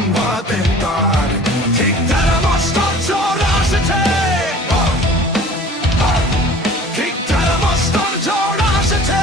নাম বাতেন তার ঠিক 13 বছর ঝড় আসছে ঠিক 13 বছর ঝড় আসছে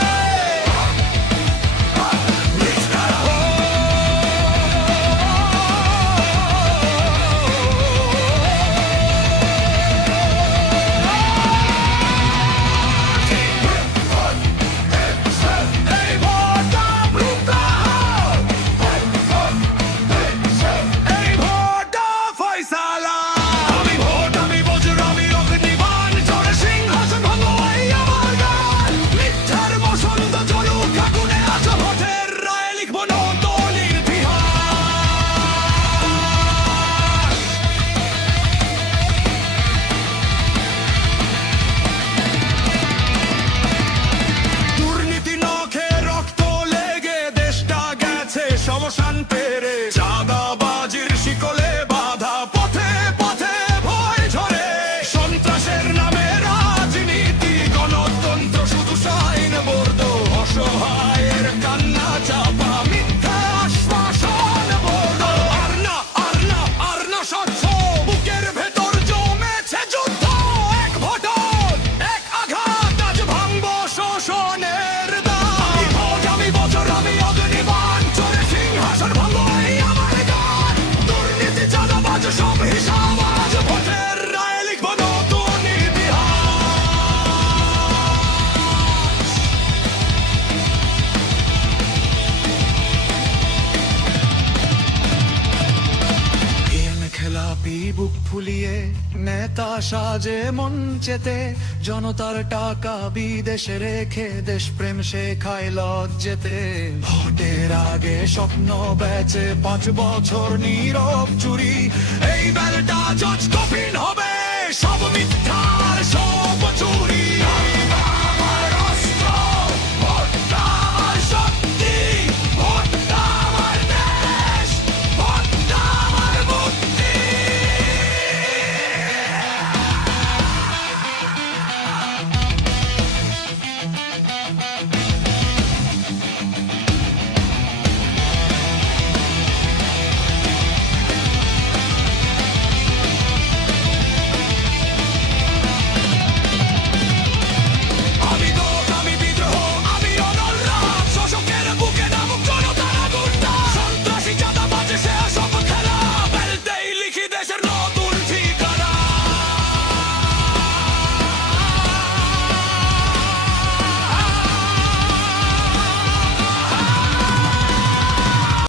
সমশান পেরে চাঁদাবাজির শিকলে বাধা পথে পথে ভয় ঝরে সন্ত্রাসের নামে রাজনীতি গণতন্ত্র শুধু সাইন বোর্ড অসহায়ের কান্না চাপা মিথ্যা আশ্বাসন বোর্ড আর না স্বচ্ছ বুকের ভেতর জমেছে যুদ্ধ এক ভোটন এক আঘাত আজ ভাঙবো শোষণের দাম আমি বছর আমি অগ্নিবাণ চলে সিংহাসন ভাঙবো এই আমার গান দুর্নীতি চাঁদাবাজ সব হিসাব আজ ভোটের রায় লিখবো নতুন ইতিহাস গেম খেলাপি বুক ফুলিয়ে নেতা সাজে মঞ্চেতে জনতার টাকা বিদেশে রেখে দেশপ্রেম শেখায় লজ্জেতে ভোটের আগে স্বপ্ন বেচে 5 বছর নীরব চুরি এই বেলটা জজ কফিন হবে সব মিথ্যা